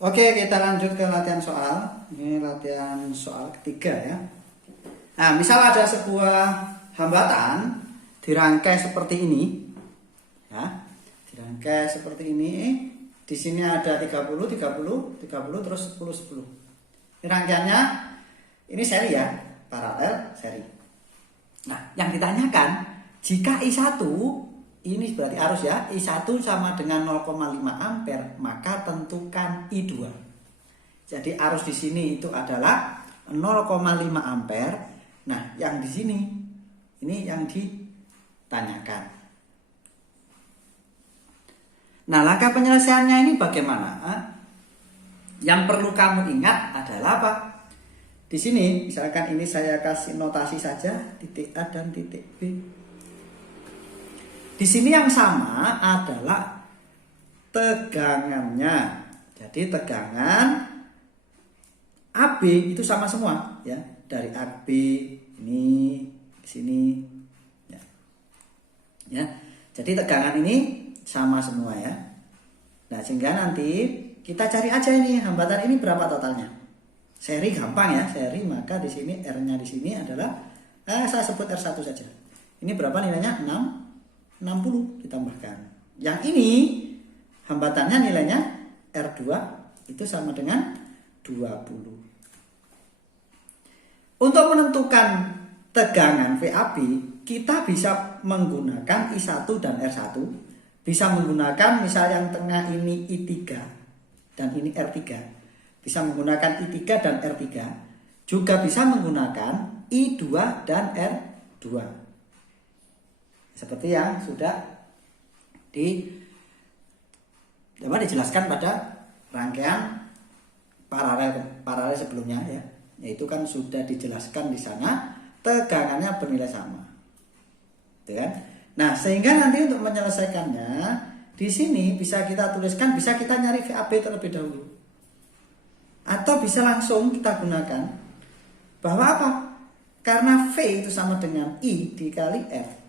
Oke, kita lanjut ke latihan soal. Ini latihan soal ketiga ya. Nah, misal ada sebuah hambatan dirangkai seperti ini. Ya, dirangkai seperti ini. Di sini ada 30, 30, 30 terus 10, 10. Ini rangkaiannya ini seri ya, paralel seri. Nah, yang ditanyakan jika I1 ini berarti arus ya, I1 sama dengan 0,5 ampere, maka tentukan I2. Jadi arus di sini itu adalah 0,5 ampere. Nah, yang di sini ini yang ditanyakan. Nah, langkah penyelesaiannya ini bagaimana? Yang perlu kamu ingat adalah apa? Di sini misalkan ini saya kasih notasi saja, titik A dan titik B. Di sini yang sama adalah tegangannya. Jadi tegangan AB itu sama semua ya. Dari AB ini ke sini ya. Ya. Jadi tegangan ini sama semua ya. Nah, sehingga nanti kita cari aja ini hambatan ini berapa totalnya. Seri gampang ya, seri, maka di sini R-nya di sini adalah saya sebut R1 saja. Ini berapa nilainya? 60 ditambahkan. Yang ini hambatannya nilainya R2 itu sama dengan 20. Untuk menentukan tegangan VAB, kita bisa menggunakan I1 dan R1. Bisa menggunakan misal yang tengah ini I3 dan ini R3. Bisa menggunakan I3 dan R3. Juga bisa menggunakan I2 dan R2. Seperti yang sudah dijelaskan pada rangkaian paralel sebelumnya ya. Yaitu kan sudah dijelaskan di sana tegangannya bernilai sama. Gitu kan? Nah, sehingga nanti untuk menyelesaikannya di sini bisa kita tuliskan, bisa kita nyari VAB terlebih dahulu. Atau bisa langsung kita gunakan bahwa apa? Karena V itu sama dengan I dikali F.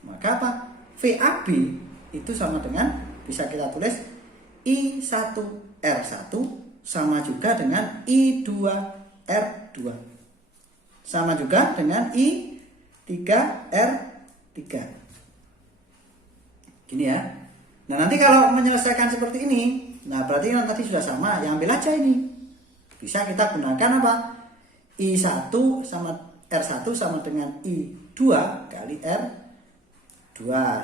Maka apa? VAB itu sama dengan, bisa kita tulis I1R1 sama juga dengan I2R2. Sama juga dengan I3R3. Gini ya. Nah, nanti kalau menyelesaikan seperti ini, nah berarti nanti sudah sama, yang ambil aja ini. Bisa kita gunakan apa? I1 sama R1 sama dengan I2 kali R2.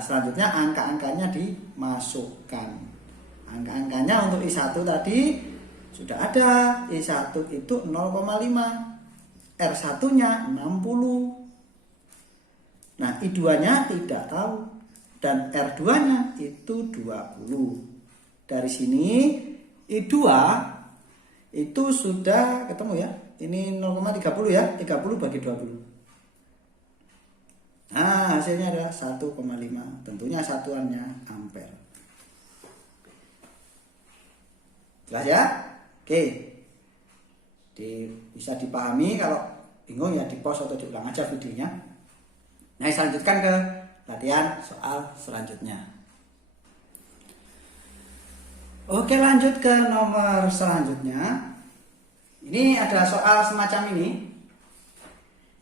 Selanjutnya angka-angkanya dimasukkan. Angka-angkanya untuk I1 tadi sudah ada. I1 itu 0,5. R1-nya 60. Nah, I2-nya tidak tahu. Dan R2-nya itu 20. Dari sini I2 itu sudah ketemu ya. Ini 0,30 ya. 30 bagi 20. Nah, hasilnya adalah 1,5. Tentunya satuannya ampere. Jelas ya? Oke. Bisa dipahami. Kalau bingung ya di pause atau diulang aja videonya. Nah, saya lanjutkan ke latihan soal selanjutnya. Oke, lanjut ke nomor selanjutnya. Ini ada soal semacam ini.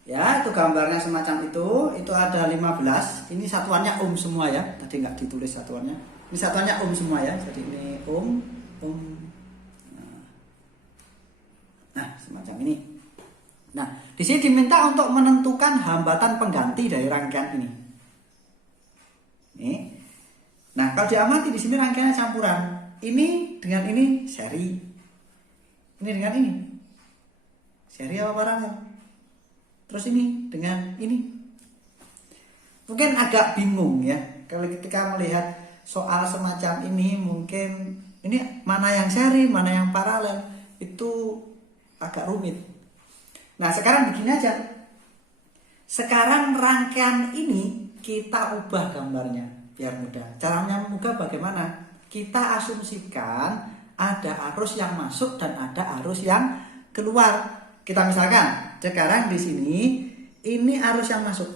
Ya, itu gambarnya semacam itu. Itu ada 15. Ini satuannya ohm semua ya. Tadi nggak ditulis satuannya. Ini satuannya ohm semua ya. Jadi ini ohm. Nah, semacam ini. Nah, di sini diminta untuk menentukan hambatan pengganti dari rangkaian ini. Nih. Nah, kalau diamati di sini rangkaiannya campuran. Ini dengan ini seri. Ini dengan ini. Seri apa paralel? Terus ini dengan ini. Mungkin agak bingung ya. Kalau ketika melihat soal semacam ini, mungkin ini mana yang seri, mana yang paralel, itu agak rumit. Nah, sekarang begini aja. Sekarang rangkaian ini kita ubah gambarnya biar mudah. Caranya mudah bagaimana? Kita asumsikan ada arus yang masuk dan ada arus yang keluar. Kita misalkan sekarang di sini ini arus yang masuk.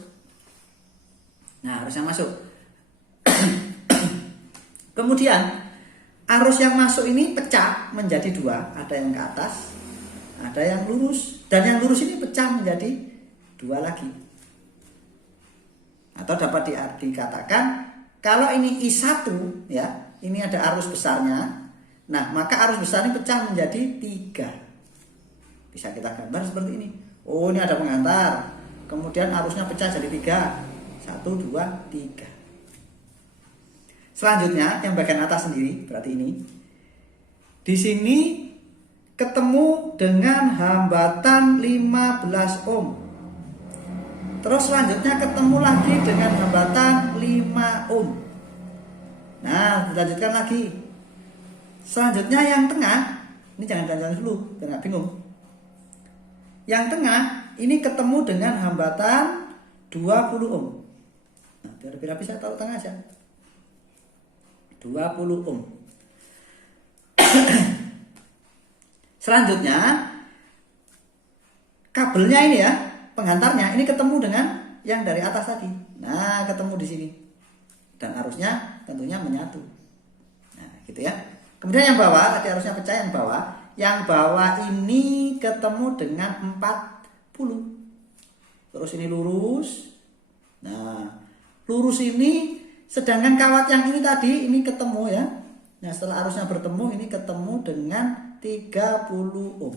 Nah, arus yang masuk. Kemudian arus yang masuk ini pecah menjadi dua, ada yang ke atas, ada yang lurus, dan yang lurus ini pecah menjadi dua lagi. Atau dapat dikatakan kalau ini I1 ya, ini ada arus besarnya. Nah, maka arus besar ini pecah menjadi 3. Bisa kita gambar seperti ini. Oh, ini ada pengantar. Kemudian arusnya pecah jadi 3. 1, 2, 3. Selanjutnya yang bagian atas sendiri, berarti ini. Di sini ketemu dengan hambatan 15 ohm. Terus selanjutnya ketemu lagi dengan hambatan 5 ohm. Nah, dilanjutkan lagi. Selanjutnya yang tengah, ini jangan dulu, biar nggak bingung. Yang tengah ini ketemu dengan hambatan 20 ohm. Nah, biar rapi saya taruh tengah aja. 20 ohm. Selanjutnya kabelnya ini ya, penghantarnya ini ketemu dengan yang dari atas tadi. Nah, ketemu di sini. Dan arusnya tentunya menyatu. Nah, gitu ya. Kemudian yang bawah, tadi arusnya pecah yang bawah. Yang bawah ini ketemu dengan 40. Terus ini lurus. Nah, lurus ini, sedangkan kawat yang ini tadi ini ketemu ya. Nah, setelah arusnya bertemu ini ketemu dengan 30 ohm.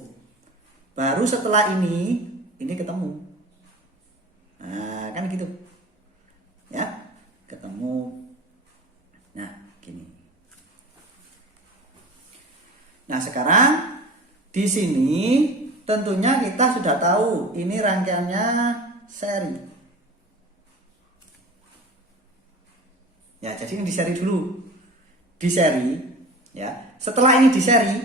Baru setelah ini ketemu. Nah, kan gitu. Ya, ketemu. Nah, gini. Nah, sekarang di sini tentunya kita sudah tahu ini rangkaiannya seri. Ya, jadi ini di seri dulu. Di seri, ya. Setelah ini di seri,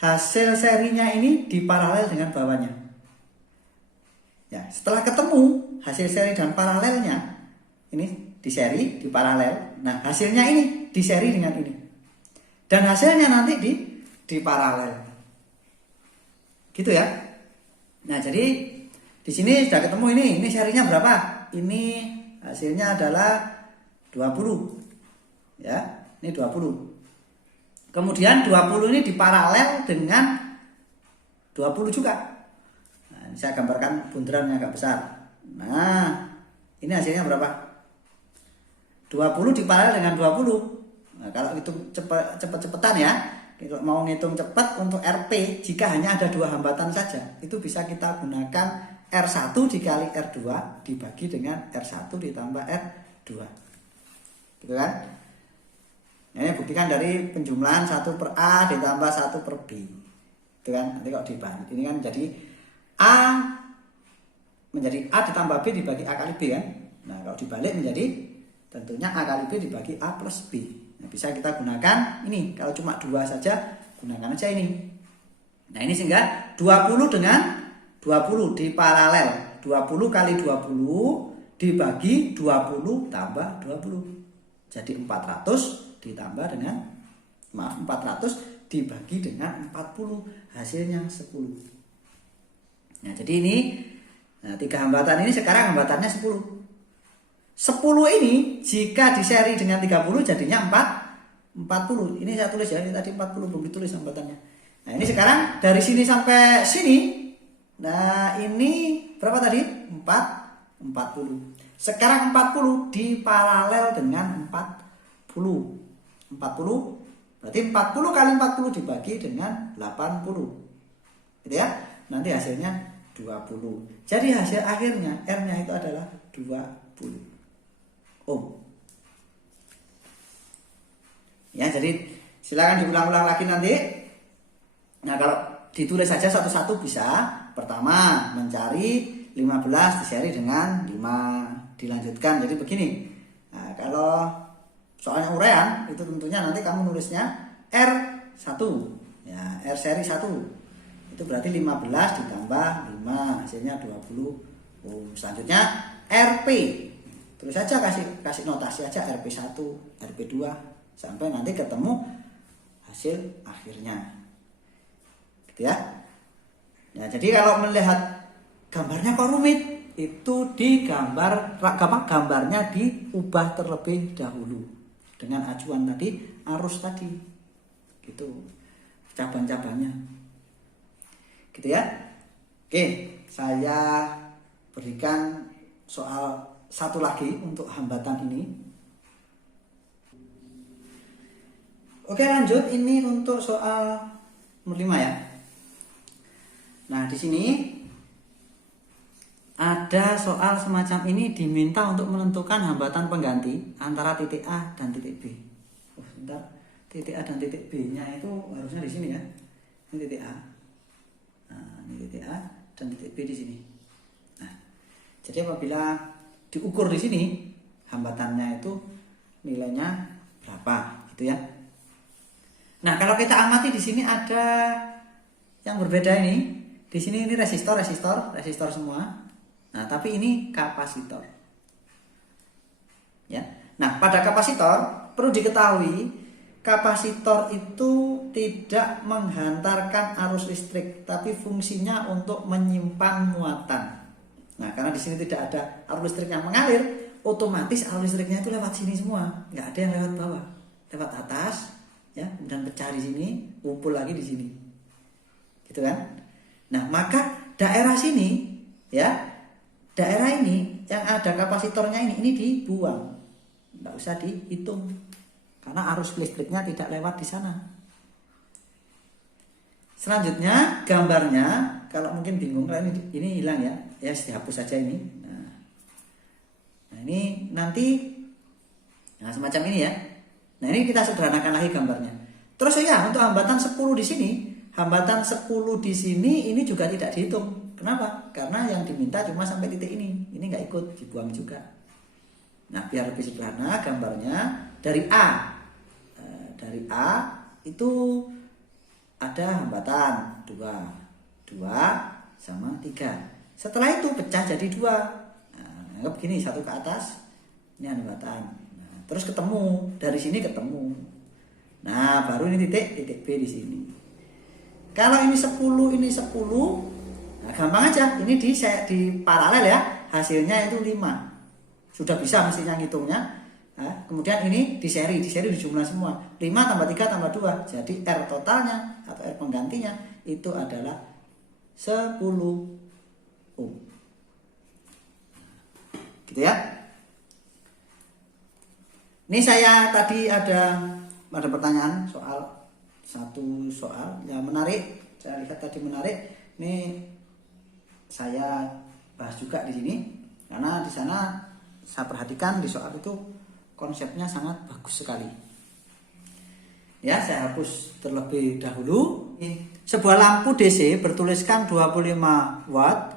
hasil serinya ini diparalel dengan bawahnya. Ya, setelah ketemu hasil seri dan paralelnya, ini di seri, di paralel. Nah, hasilnya ini di seri dengan ini. Dan hasilnya nanti di paralel. Gitu ya. Nah, jadi di sini sudah ketemu ini serinya berapa? Ini hasilnya adalah 20. Ya, ini 20. Kemudian 20 ini diparalel dengan 20 juga. Nah, ini saya gambarkan bunderannya agak besar. Nah, ini hasilnya berapa? 20 diparalel dengan 20. Nah, kalau itu cepet-cepetan ya, kalau mau ngitung cepat untuk RP, jika hanya ada 2 hambatan saja, itu bisa kita gunakan R1 dikali R2 dibagi dengan R1 ditambah R2. Gitu kan? Ini buktikan dari penjumlahan 1 per A ditambah 1 per B. Itu kan, nanti kalau dibalik. Ini kan jadi A menjadi A ditambah B dibagi A kali B kan. Nah, kalau dibalik menjadi tentunya A kali B dibagi A plus B. Nah, bisa kita gunakan ini. Kalau cuma 2 saja, gunakan aja ini. Nah, ini sehingga 20 dengan 20 di paralel. 20 kali 20 dibagi 20 tambah 20. Jadi 400 ditambah dengan 400 dibagi dengan 40, hasilnya 10. Nah, jadi ini 3 hambatan ini sekarang hambatannya 10. 10 ini jika diseri dengan 30 jadinya 40. Ini saya tulis ya, ini tadi 40 belum ditulis hambatannya. Nah, ini sekarang dari sini sampai sini. Nah, ini berapa tadi? 40. Sekarang 40 diparalel dengan 40. 40 berarti 40 kali 40 dibagi dengan 80. Gitu ya. Nanti hasilnya 20. Jadi hasil akhirnya R-nya itu adalah 20 ohm. Ya, jadi silakan diulang-ulang lagi nanti. Nah, kalau ditulis saja satu-satu bisa. Pertama, mencari 15 diseri dengan 5. Dilanjutkan. Jadi begini. Nah, kalau soalnya urean itu tentunya nanti kamu nulisnya R1. Ya, R seri 1. Itu berarti 15 ditambah 5 hasilnya 20 ohm. Selanjutnya RP. Terus saja kasih notasi aja RP1, RP2 sampai nanti ketemu hasil akhirnya. Gitu ya. Nah, jadi kalau melihat gambarnya kok rumit, itu gambarnya diubah terlebih dahulu dengan acuan tadi arus tadi. Itu cabang-cabangnya. Gitu ya. Oke, saya berikan soal satu lagi untuk hambatan ini. Oke, lanjut. Ini untuk soal nomor 5 ya. Nah, di sini ada soal semacam ini, diminta untuk menentukan hambatan pengganti antara titik A dan titik B. Oh, sebentar. Titik A dan titik B-nya itu harusnya di sini ya. Ini titik A. Nah, ini titik A dan titik B di sini. Nah, jadi apabila diukur di sini hambatannya itu nilainya berapa, gitu ya. Nah, kalau kita amati di sini ada yang berbeda ini. Di sini ini resistor semua. Nah, tapi ini kapasitor. Ya. Nah, pada kapasitor perlu diketahui, kapasitor itu tidak menghantarkan arus listrik, tapi fungsinya untuk menyimpan muatan. Nah, karena di sini tidak ada arus listrik yang mengalir, otomatis arus listriknya itu lewat sini semua, nggak ada yang lewat bawah, lewat atas, ya, kemudian pecah di sini, kumpul lagi di sini, gitu kan? Nah, maka daerah sini, ya. Daerah ini yang ada kapasitornya ini dibuang, nggak usah dihitung karena arus listriknya tidak lewat di sana. Selanjutnya gambarnya, kalau mungkin bingung, kalau ini hilang ya, ya dihapus saja ini. Nah ini nanti, nah semacam ini ya. Nah ini kita sederhanakan lagi gambarnya. Terus ya untuk hambatan 10 di sini, hambatan 10 di sini ini juga tidak dihitung. Kenapa? Karena yang diminta cuma sampai titik ini nggak ikut, dibuang juga. Nah, biar lebih sederhana gambarnya dari A. Dari A itu ada hambatan 2 sama 3. Setelah itu pecah jadi 2. Nah, anggap begini, satu ke atas, ini hambatan. Nah, terus ketemu, dari sini ketemu. Nah, baru ini titik B di sini. Kalau ini 10, ini 10. Nah, gampang aja, ini di paralel ya, hasilnya itu 5. Sudah bisa mestinya ngitungnya. Nah, kemudian ini di seri dijumlah semua. 5 tambah 3 tambah 2. Jadi R totalnya atau R penggantinya itu adalah 10 ohm. Gitu ya. Ini saya tadi ada pertanyaan satu soal yang menarik. Saya lihat tadi menarik. Ini saya bahas juga di sini karena di sana saya perhatikan di soal itu konsepnya sangat bagus sekali. Ya, saya hapus terlebih dahulu. Sebuah lampu DC bertuliskan 25 watt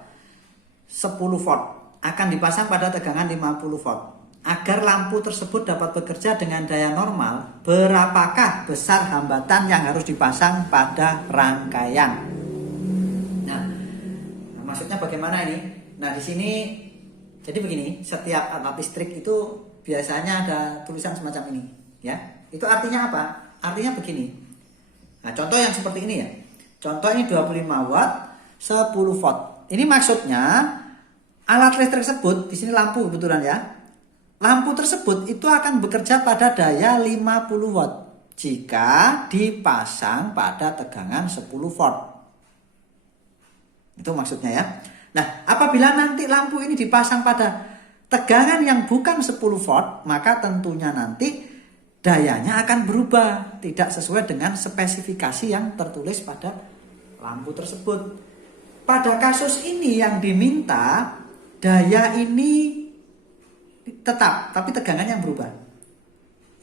10 volt akan dipasang pada tegangan 50 volt. Agar lampu tersebut dapat bekerja dengan daya normal, berapakah besar hambatan yang harus dipasang pada rangkaian? Maksudnya bagaimana ini? Nah, di sini jadi begini, setiap alat listrik itu biasanya ada tulisan semacam ini, ya. Itu artinya apa? Artinya begini. Nah, contoh yang seperti ini ya. Contoh ini 25 watt 10 volt. Ini maksudnya alat listrik tersebut, di sini lampu kebetulan ya. Lampu tersebut itu akan bekerja pada daya 50 watt jika dipasang pada tegangan 10 volt. Itu maksudnya ya. Nah, apabila nanti lampu ini dipasang pada tegangan yang bukan 10 volt, maka tentunya nanti dayanya akan berubah, tidak sesuai dengan spesifikasi yang tertulis pada lampu tersebut. Pada kasus ini yang diminta daya ini tetap, tapi tegangannya berubah.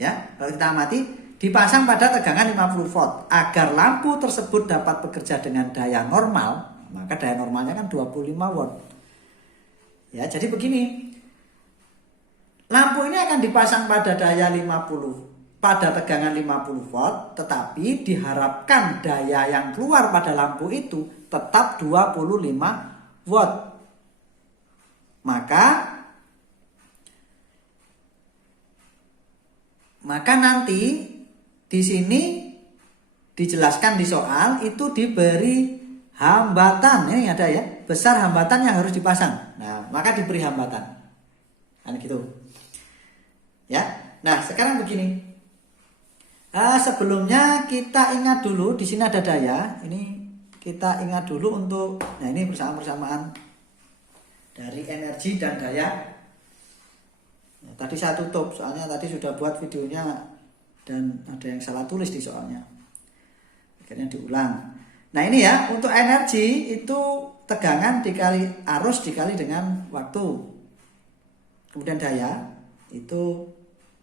Ya, kalau kita amati, dipasang pada tegangan 50 volt agar lampu tersebut dapat bekerja dengan daya normal. Maka daya normalnya kan 25 watt. Ya, jadi begini. Lampu ini akan dipasang pada daya 50, pada tegangan 50 volt, tetapi diharapkan daya yang keluar pada lampu itu tetap 25 watt. Maka nanti di sini dijelaskan di soal itu diberi hambatan, ini ada ya, besar hambatan yang harus dipasang. Nah, maka diberi hambatan. Kan gitu. Ya. Nah, sekarang begini. Sebelumnya kita ingat dulu di sini ada daya. Ini kita ingat dulu untuk, nah ini persamaan dari energi dan daya. Nah, tadi saya tutup soalnya tadi sudah buat videonya dan ada yang salah tulis di soalnya. Akhirnya diulang. Nah ini ya, untuk energi itu tegangan dikali arus dikali dengan waktu. Kemudian daya itu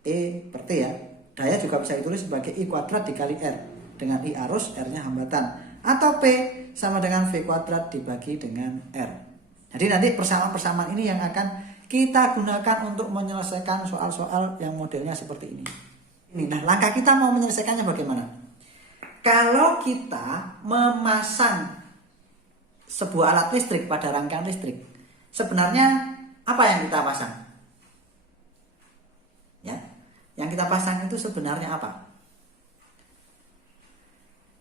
E per T ya. Daya juga bisa ditulis sebagai I kuadrat dikali R. Dengan I arus, R-nya hambatan. Atau P sama dengan V kuadrat dibagi dengan R. Jadi nanti persamaan-persamaan ini yang akan kita gunakan untuk menyelesaikan soal-soal yang modelnya seperti ini. Nah, langkah kita mau menyelesaikannya bagaimana? Kalau kita memasang sebuah alat listrik pada rangkaian listrik, sebenarnya apa yang kita pasang? Ya. Yang kita pasang itu sebenarnya apa?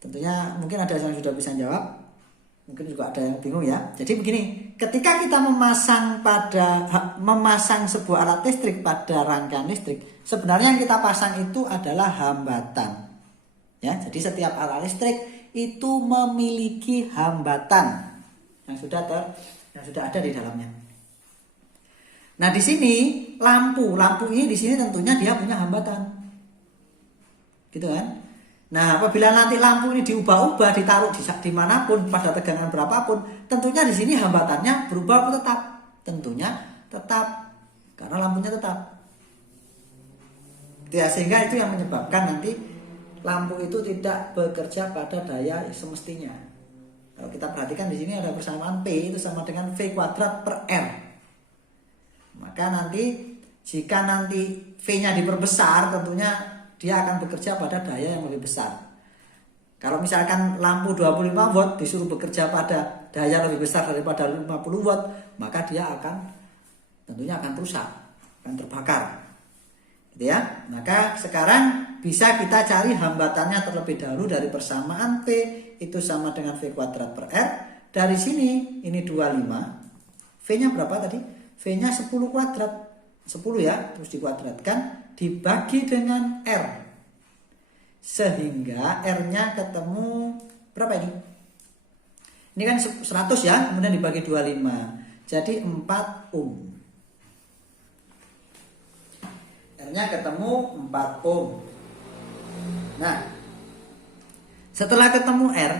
Tentunya mungkin ada yang sudah bisa jawab, mungkin juga ada yang bingung ya. Jadi begini, ketika kita memasang sebuah alat listrik pada rangkaian listrik, sebenarnya yang kita pasang itu adalah hambatan. Ya, jadi setiap alat listrik itu memiliki hambatan yang sudah ada di dalamnya. Nah di sini lampu ini di sini tentunya dia punya hambatan, gitu kan? Nah apabila nanti lampu ini diubah-ubah, ditaruh di manapun pada tegangan berapapun, tentunya di sini hambatannya berubah atau tetap? Tentunya tetap, karena lampunya tetap. Ya, sehingga itu yang menyebabkan nanti lampu itu tidak bekerja pada daya semestinya. Kalau kita perhatikan di sini ada persamaan P itu sama dengan V kuadrat per R. Maka nanti jika nanti V-nya diperbesar, tentunya dia akan bekerja pada daya yang lebih besar. Kalau misalkan lampu 25 watt disuruh bekerja pada daya lebih besar daripada 50 watt, maka dia tentunya akan rusak, akan terbakar. Gitu ya. Maka sekarang bisa kita cari hambatannya terlebih dahulu dari persamaan P itu sama dengan V kuadrat per R. Dari sini ini 25. V-nya berapa tadi? V-nya 10 kuadrat. 10 ya, terus dikuadratkan dibagi dengan R. Sehingga R-nya ketemu berapa ini? Ini kan 100 ya, kemudian dibagi 25. Jadi 4 ohm. R-nya ketemu 4 ohm. Nah, setelah ketemu R,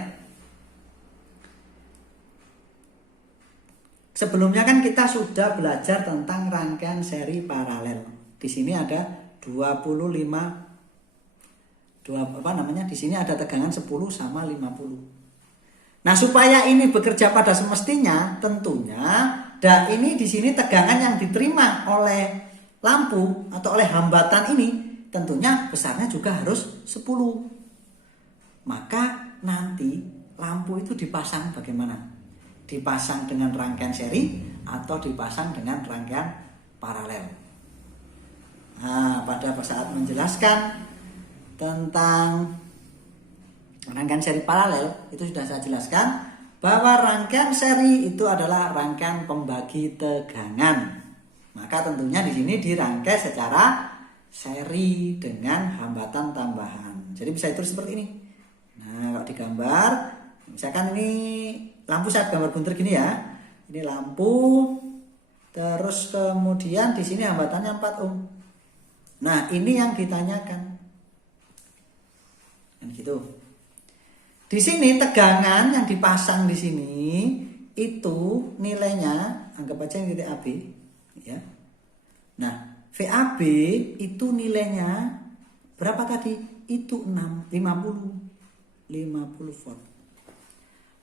sebelumnya kan kita sudah belajar tentang rangkaian seri paralel. Di sini ada di sini ada tegangan 10 sama 50. Nah, supaya ini bekerja pada semestinya, tentunya ini di sini tegangan yang diterima oleh lampu atau oleh hambatan ini tentunya besarnya juga harus 10. Maka nanti lampu itu dipasang bagaimana? Dipasang dengan rangkaian seri atau dipasang dengan rangkaian paralel. Nah, pada saat menjelaskan tentang rangkaian seri paralel itu sudah saya jelaskan bahwa rangkaian seri itu adalah rangkaian pembagi tegangan. Maka tentunya di sini dirangkai secara seri dengan hambatan tambahan. Jadi bisa ditulis seperti ini. Nah, kalau digambar, misalkan ini lampu saya gambar bunter gini ya. Ini lampu, terus kemudian di sini hambatannya 4 ohm. Nah, ini yang ditanyakan. Kan gitu. Di sini tegangan yang dipasang di sini itu nilainya anggap aja yang titik AB ya. Nah, VAB itu nilainya berapa tadi? Itu 50 volt.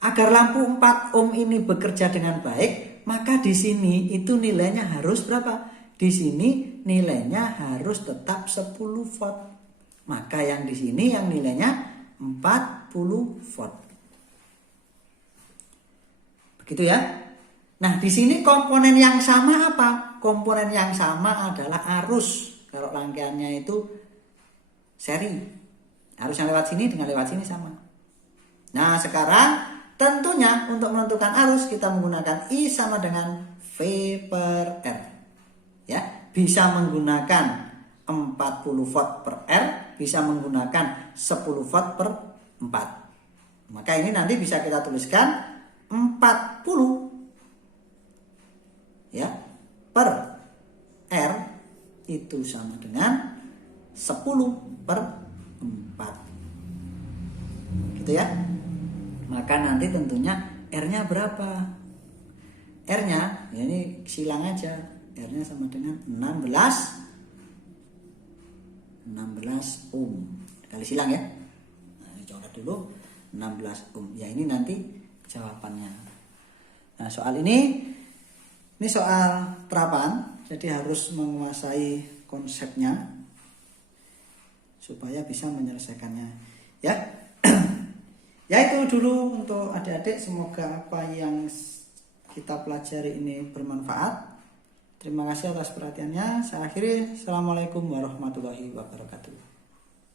Agar lampu 4 ohm ini bekerja dengan baik, maka di sini itu nilainya harus berapa? Di sini nilainya harus tetap 10 volt. Maka yang di sini yang nilainya 40 volt. Begitu ya. Nah, di sini komponen yang sama apa? Komponen yang sama adalah arus. Kalau rangkaiannya itu seri. Arus yang lewat sini dengan lewat sini sama. Nah, sekarang tentunya untuk menentukan arus kita menggunakan I sama dengan V per R. Ya, bisa menggunakan 40 volt per R bisa menggunakan 10 watt per 4. Maka ini nanti bisa kita tuliskan 40 ya per R itu sama dengan 10 per 4. Gitu ya. Maka nanti tentunya R-nya berapa? R-nya, ya ini silang aja. R-nya sama dengan 16 ohm. Kali silang ya. Nah, ini coret dulu 16 ohm. Ya ini nanti jawabannya. Nah, soal ini soal terapan, jadi harus menguasai konsepnya supaya bisa menyelesaikannya. Ya. Ya itu dulu untuk adik-adik, semoga apa yang kita pelajari ini bermanfaat. Terima kasih atas perhatiannya. Saya akhiri. Assalamualaikum warahmatullahi wabarakatuh.